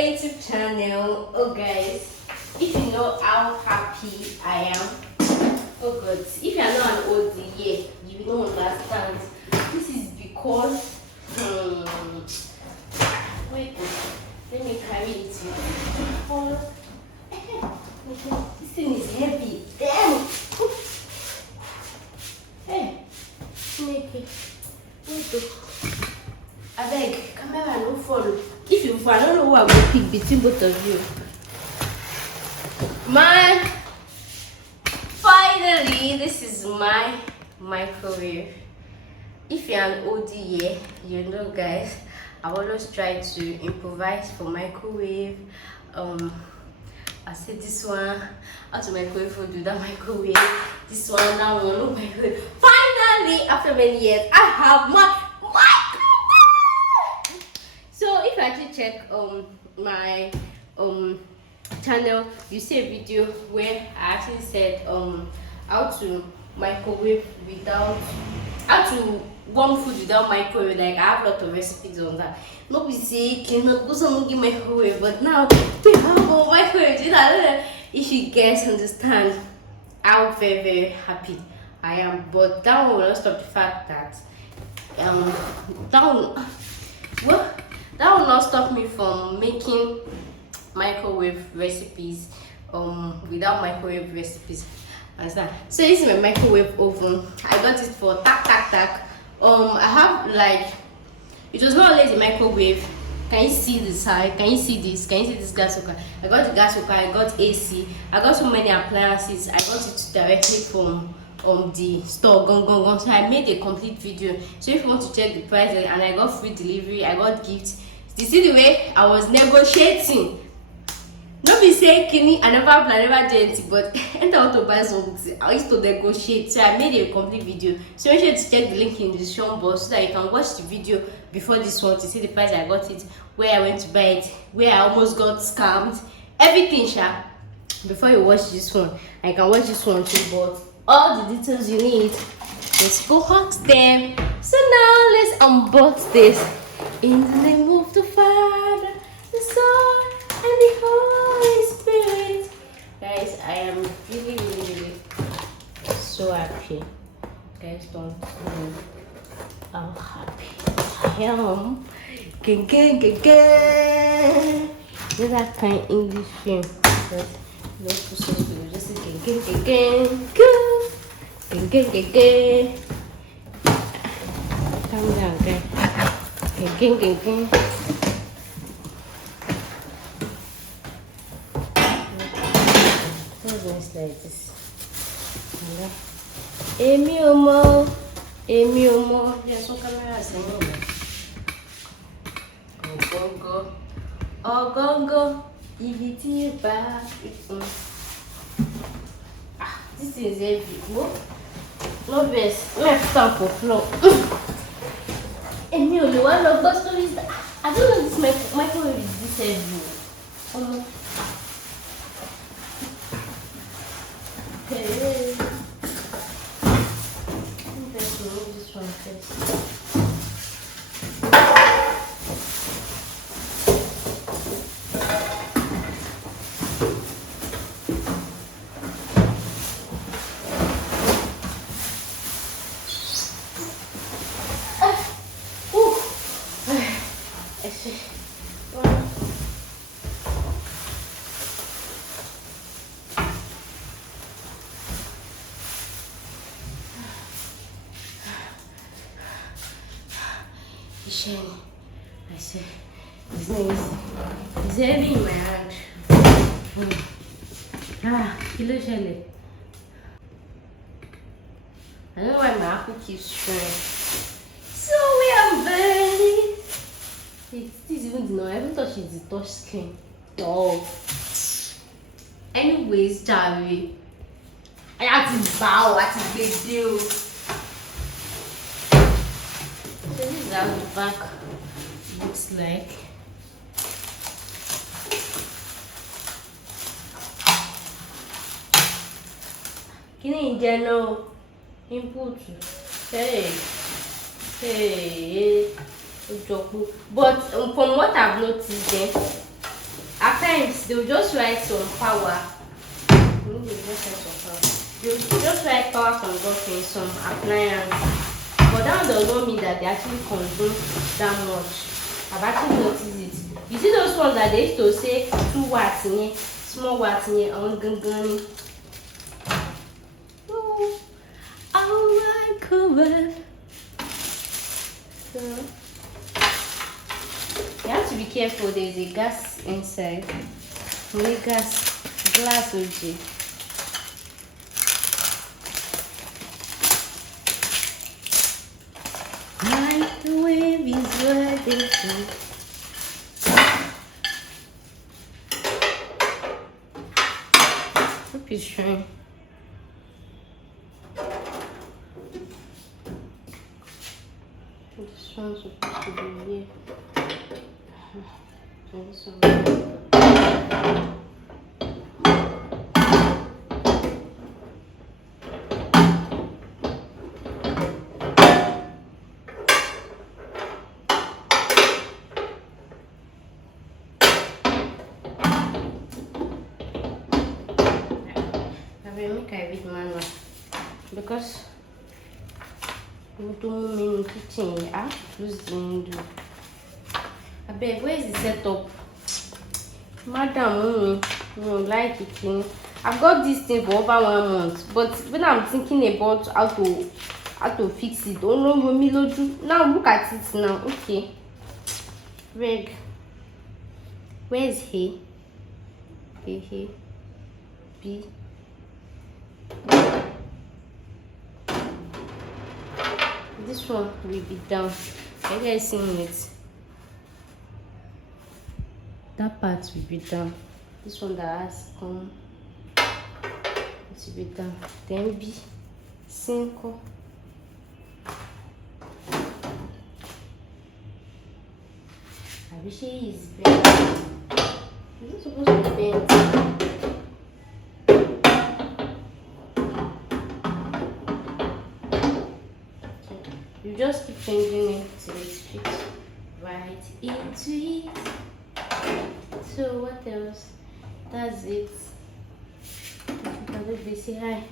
YouTube channel. Oh guys, if you know how happy I am, oh god, if you are not an OD yet, you don't understand. This is because wait, let me carry it to you. Oh, this thing is heavy. Damn. Hey, make it. Wait. I beg, camera no follow. If you fall, I don't know who I will pick between both of you. Finally, this is my microwave. If you're an OD, yeah, you know, guys, I always try to improvise for microwave. I said this one, how to microwave food with that microwave. This one, that one, no microwave. Finally, after many years, I have my microwave. So if you actually check my channel, you see a video where I actually said how to microwave without, how to warm food without microwave. Like I have a lot of recipes on that. Not be say can go someone give microwave, but now we have a microwave. If you guys understand how very happy I am, but that will not stop the fact that that will not stop me from making microwave recipes without microwave recipes. Understand? So this is my microwave oven. I got it for tak. I have like, it was not always a microwave. Can you see the side? Can you see this? Can you see this gas cooker? I got the gas cooker, I got AC, I got so many appliances. I got it directly from the store. Gone. So I made a complete video. So if you want to check the price, and I got free delivery, I got gifts. You see the way I was negotiating. Not be saying Kini, I never do anything, but enter out to buy something. I used to negotiate, so I made a complete video. So make sure to check the link in the description box so that you can watch the video before this one to see the price I got it, where I went to buy it, where I almost got scammed, everything, sha. Before you watch this one, I can watch this one too, but all the details you need, just go ask them. So now let's unbox this in the name of the Father, the Son, and the Holy Spirit. Guys, I am really so happy. Guys, don't know how happy I am. Gang. There's that kind English film. But don't put so good. Just say gang. Calm down, guys. Gang. Like this. Èmi ò mọ̀. Yes, so camera is Ogongo. Ibi tí bá ìfún. This is heavy. No best. Let's start for floor. Èmi ò lè wá lọ gbọ́ stories. I don't know this microwave is this heavy. Okay. Let's remove this one first. Shiny. I said, his name is heavy in my hand. Kilo Shelley. I don't know why my apple keeps showing. So we are ready. This even no, I haven't touched the touch screen. Oh. Anyways, Charlie, I have to bow. What is big deal? So this is how the back looks like. Can you general input? Hey. But from what I've noticed, at times they will just write some power. They'll just write power consumption in some appliance, but that does not mean that they actually consume that much. I've actually noticed it. You see those ones that they used to say 2 watts in here, small watts in here, on gun. Oh, I covered. So you have to be careful. There's a gas inside. Only glass OG. Microwave is where they go. Hope he's trying. This one's supposed to be here. This one. Make I read manual because we don't mean kitchen. I have to close the window. I beg, where is the setup? Madam, we don't like it. I've got this thing for over 1 month, but when I'm thinking about how to fix it, oh no, now look at it now. Okay, Reg, where's he? He, B. This one will be down. Are you guys seeing it? That part will be down. This one that has come, it will be down. Then B, 5. I wish he is bent. Is it supposed to be bent? You just keep changing it till it fits right into it. So what else? That's it. They say hi.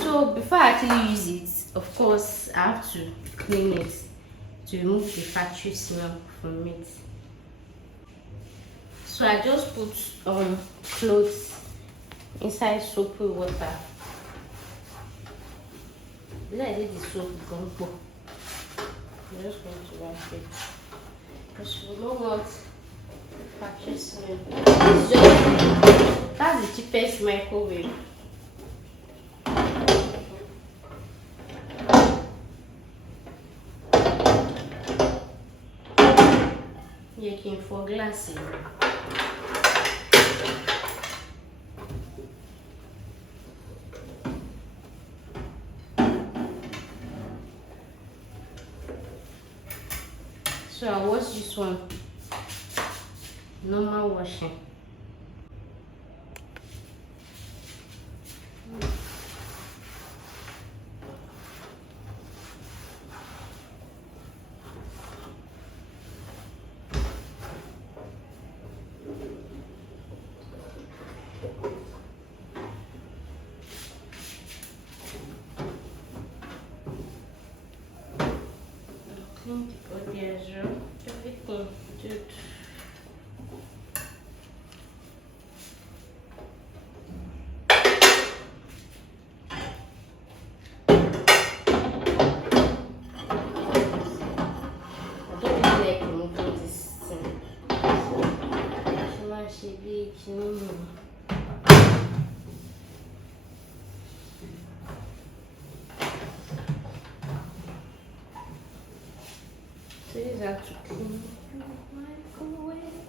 So before I actually use it, of course I have to clean it to remove the factory smell from it. So I just put clothes inside soapy water. Like I did the soap gumbo. I'm just going to wash it because we don't want factory smell. That's the cheapest microwave. You can for glass. So I'll wash this one. Normal washing. Clean the body as well. Everything good. So these are to clean your microwave.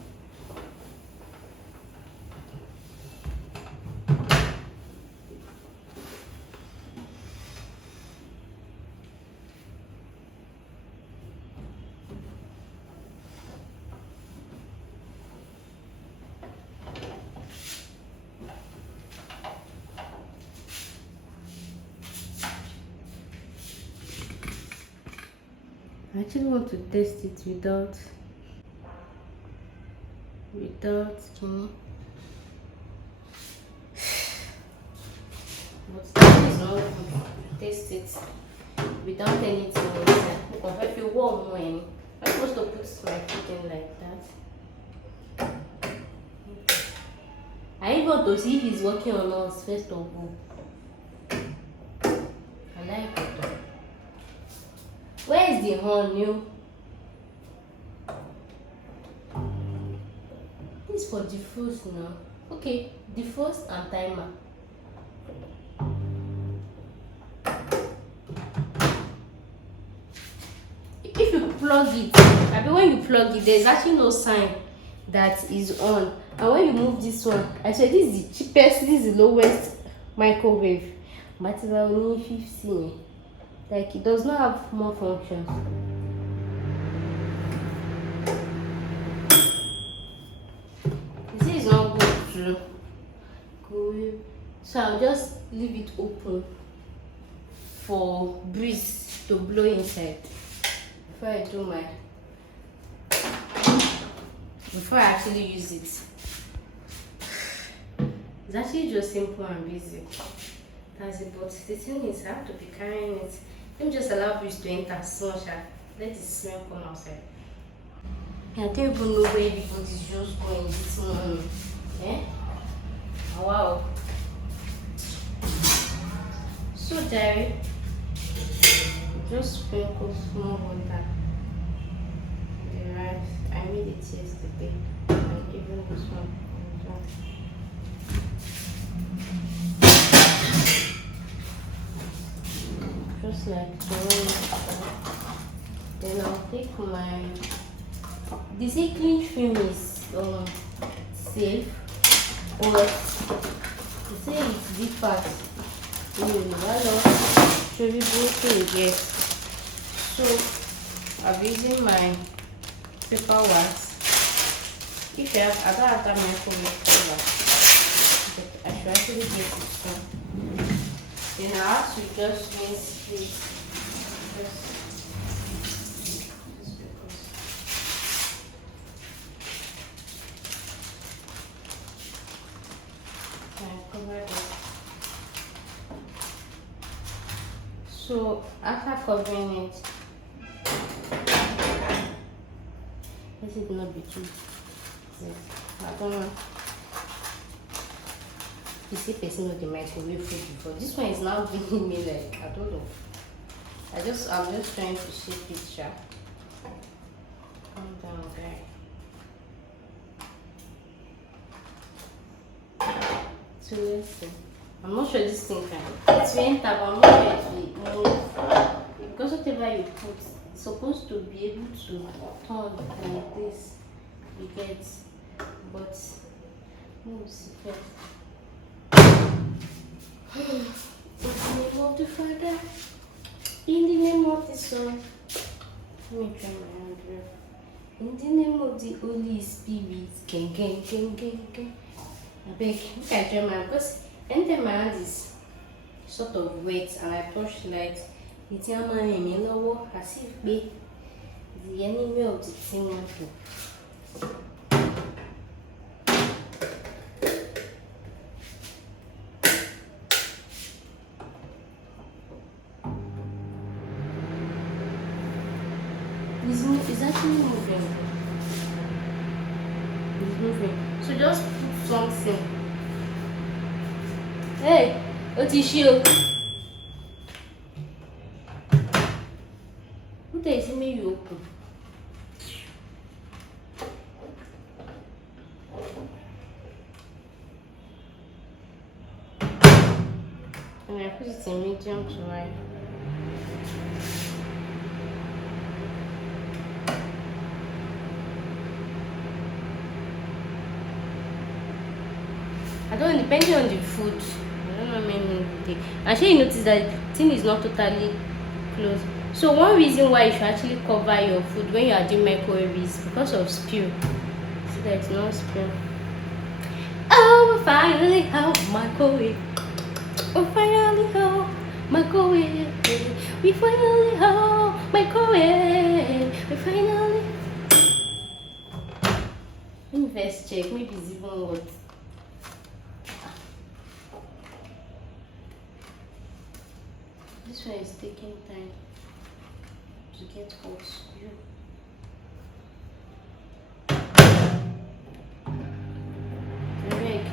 I actually want to test it without without skinny. But that is not good. Taste it without anything inside. Because if you warm when I'm supposed to put my food in like that. I even want to see if he's working on us first of all. I like it though. Where is the horn, you? This is for defrost now. Okay, defrost and timer. If you plug it, I mean when you plug it, there's actually no sign that is on. And when you move this one, I said this is the cheapest, this is the lowest microwave. But it's only 15. Like it does not have more functions. This is not good to go. So I'll just leave it open for breeze to blow inside before I do my before I actually use it. It's actually just simple and basic. That's it, but the thing is I have to be carrying it. Let me just allow breeze to enter so much. Let the smell come outside. I don't even know where everybody's just going this morning. Eh? Oh, wow. So Jerry, just sprinkle small water. The rice. I made it yesterday. And even this one. Just like so. Then I'll take my. They say clean trim is safe, but they say it's different. Should be broken again. So I'm using my paper wax. If you have, I don't have that microwave cover, but I should actually get it soon. Then I have to just rinse this. So after covering it, this is not be too. I don't know. You see, person with the microwave food before. This one is now giving me like I don't know. I'm just trying to shape it sharp. Calm down, guy. So let's see. I'm not sure this thing can. It's very but I'm not sure it will move. Because whatever you put, it's supposed to be able to turn like this. You get, but we'll see first. In the name of the Father, in the name of the Son. Let me try my hand here. In the name of the Holy Spirit. I beg, look at your man, because anytime my hand is sort of wet and I touch light, it's a man in me lower as if be the enemy of the thing. It's actually moving. It's moving. So just put something. Hey, what is you? What is it? Me you open. And I put it in medium to high. I don't know, depending on the food. I don't know how many take. Actually, you notice that the thing is not totally closed. So one reason why you should actually cover your food when you are doing microwave is because of spill. So that it's not spill. Oh, we finally have microwave. We finally have microwave. We finally have microwave. We finally. Let me first check. Maybe it's even what. This one is taking time to get hot.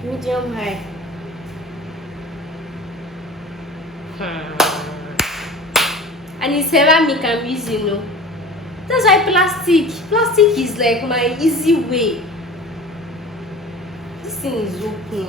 Medium high. And it's ceramic I'm using, no. That's why plastic is like my easy way. This thing is open.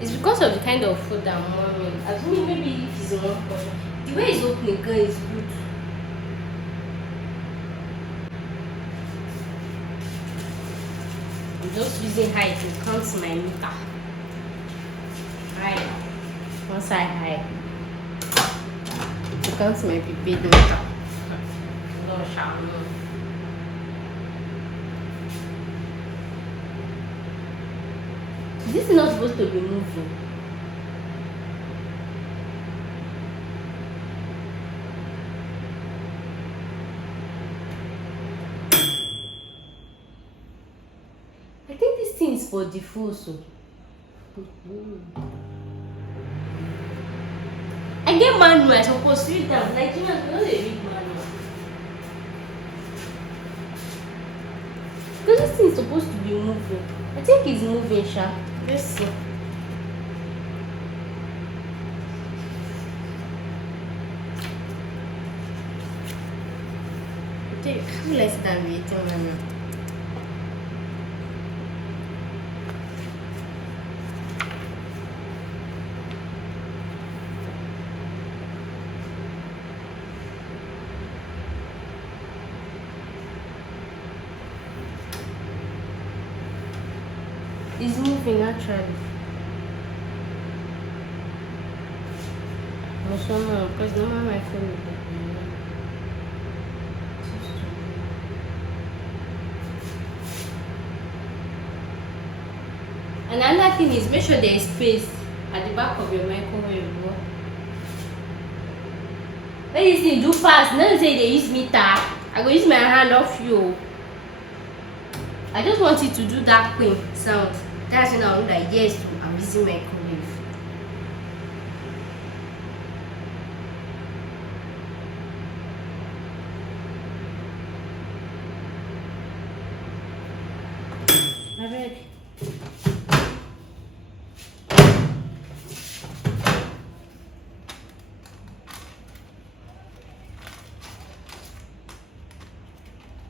It's because of the kind of food I'm warming. Assuming maybe if it's one corner. The way it's opening girl is good. I'm just using high to count my meter. High. Once I high. To count my prepaid meter. No shall no. This is not supposed to be moving. I think this thing is for default, so. I get manual, I suppose to read them. Nigerians don't read manual. Because this thing is supposed to be moving. I think it's moving, Sha. Let's see. Take less than waiting manual. It's moving naturally. Also no, because no my phone will be. And another thing is make sure there is space at the back of your microwave. When you see do fast, no say they use meter. I go use my hand off you. I just want it to do that quick sound. That's when I know that yes, I'm using microwave. Alright.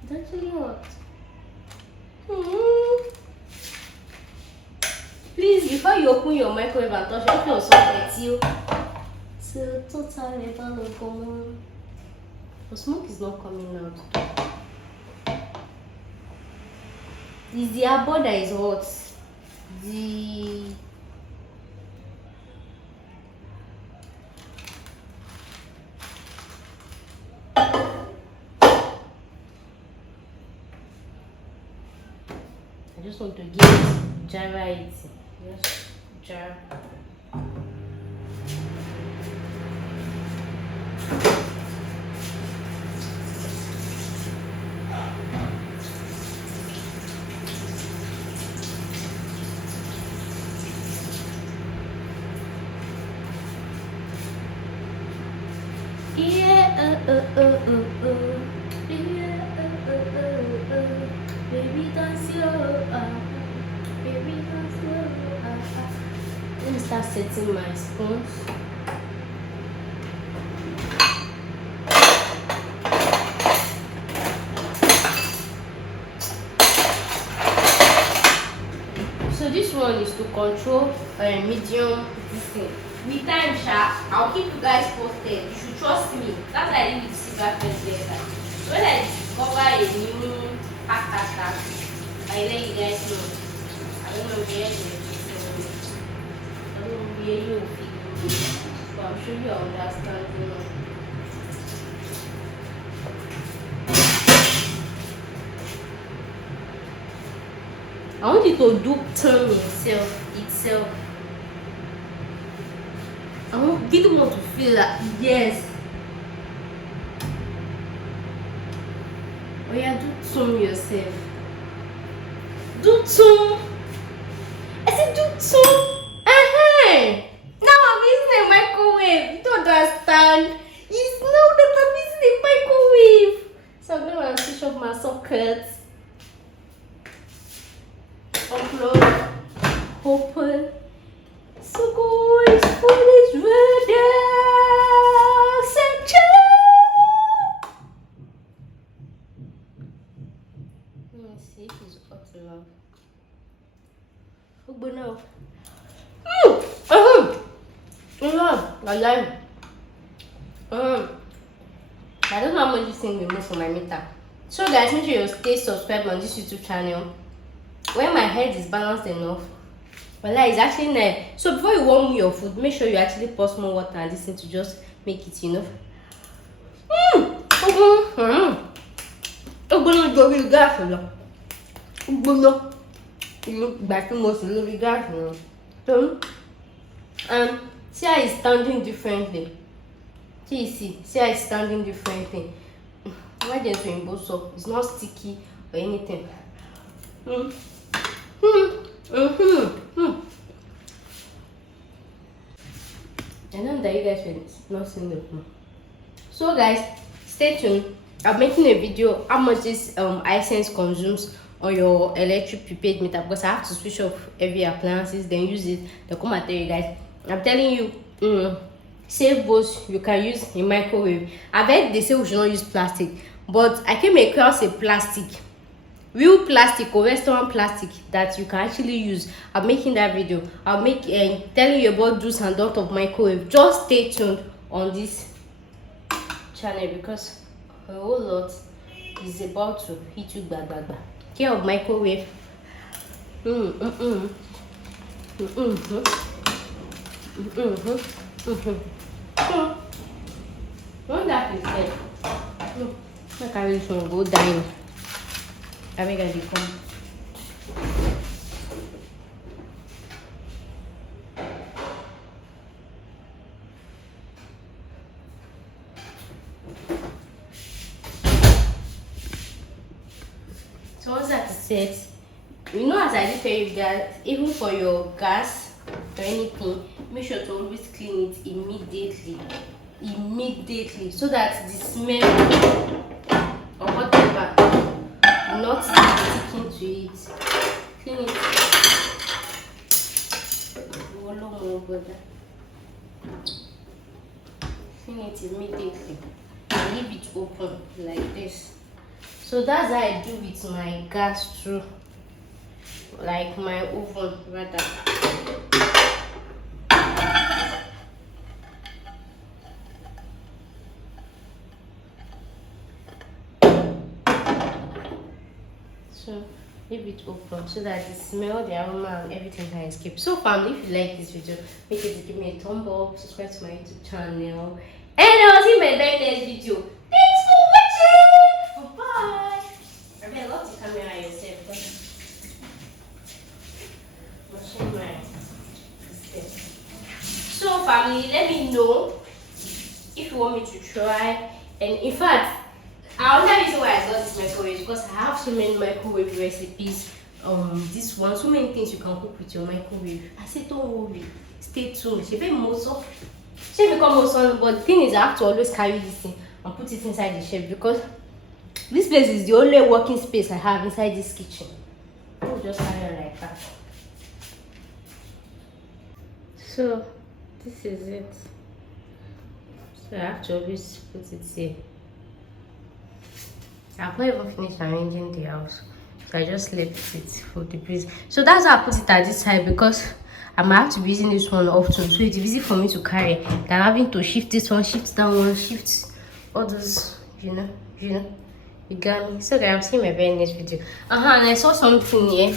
It's actually hot. Please, before you open your microwave and touch it, feel so dirty. So totally never come. The smoke is not coming out. It's the airball that is hot. I just want to give it Java it. Yes, jar. Yeah, baby dance your baby dance your Let me start setting my spoons. So this one is to control medium this thing. With time, I'll keep you guys posted. You should trust me. That's why I did the cigar first later. When I discover a new task, I let you guys know. I don't know where you feel, but I'm sure you understand. You know. I want you to do turn itself. I really want to feel that. Yes. Oh yeah, do turn yourself. Do turn. I said do turn. Now I'm using a microwave. You don't understand. It's now that I'm using a microwave. So I'm gonna switch off my sockets. Upload. Open. So guys, food is ready. Let me see if it's hot enough. Oh, but no. I don't know how much this thing will move for my meter. So guys, make sure you stay subscribed on this YouTube channel. When my head is balanced enough, well, it's actually nice. So before you warm your food, make sure you actually pour some more water and this thing to just make it, you know. So see how it's standing differently. See how it's standing differently. Why there's rainbow soap? It's not sticky or anything. I know that you guys will not seeing the phone. So guys, stay tuned. I'm making a video how much this Hisense consumes on your electric prepaid meter, because I have to switch off every appliances, then use it. Then come and tell you guys. I'm telling you, save both. You can use a microwave. I've heard they say we should not use plastic, but I came across a plastic, real plastic or restaurant plastic that you can actually use. I'm making that video. I'll make telling you about do's and don'ts of microwave. Just stay tuned on this channel because a whole lot is about to hit you back. Care of microwave. When that is said, I carry this one go down. I make it come. So once that is set, you know, as I did tell you guys, even for your gas or anything, make sure to always clean it immediately, so that the smell or whatever will not stick into it. Clean it. Clean it immediately and leave it open like this. So that's how I do with my gas too, like my oven rather. So leave it open so that the smell, the aroma and everything can escape. So family, if you like this video, make sure to give me a thumb up, subscribe to my YouTube channel, and I'll see you in my very next video. Thanks for watching. Bye. I mean, I love the camera yourself because I'm watching my step. So family, let me know if you want me to try. And in fact, I'll tell you why I got this microwave, because I have so many microwave recipes. This one, so many things you can cook with your microwave. I said don't worry, stay tuned. She become more soft. But the thing is, I have to always carry this thing and put it inside the shelf, because this place is the only working space I have inside this kitchen. I'll just carry it like that. So this is it. So I have to always put it here. I've not even finished arranging the house, so I just left it for the breeze. So that's how I put it at this side, because I might have to be using this one often, so it's easy for me to carry than having to shift this one, shift that one, shift all those, you know, you got me. So guys, I'll see you in my very next video. And I saw something here,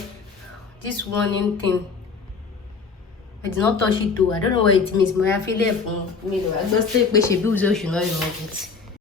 this warning thing. I did not touch it though. I don't know what it means, but I feel it from, you know, I just think we should not remove it.